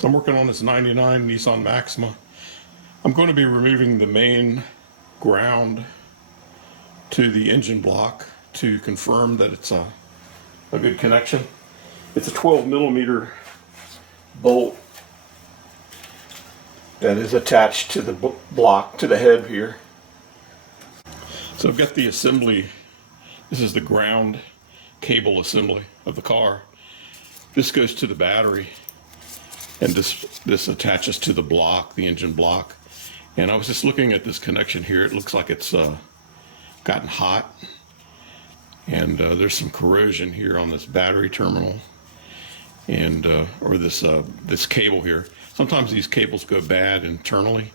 So I'm working on this 99 Nissan Maxima. I'm going to be removing the main ground to the engine block to confirm that it's a good connection. It's a 12 millimeter bolt that is attached to the block, to the head here. So I've got the assembly. This is the ground cable assembly of the car. This goes to the battery, and this attaches to the block, the engine block. And I was just looking at this connection here. It looks like it's gotten hot, and there's some corrosion here on this battery terminal, and or this cable here. Sometimes these cables go bad internally,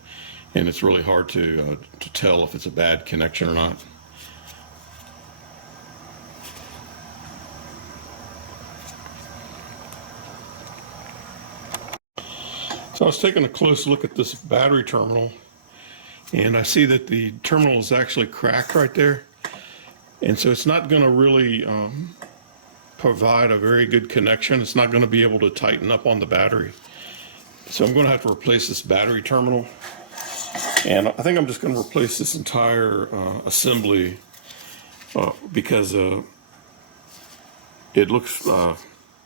and it's really hard to tell if it's a bad connection or not. So I was taking a close look at this battery terminal, and I see that the terminal is actually cracked right there. And so it's not going to really provide a very good connection. It's not going to be able to tighten up on the battery. So I'm going to have to replace this battery terminal. And I think I'm just going to replace this entire assembly because it looks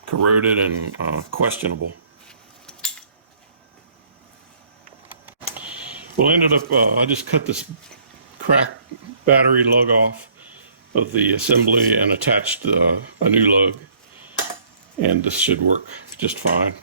corroded and questionable. Well, I ended up, I just cut this cracked battery lug off of the assembly and attached a new lug, and this should work just fine.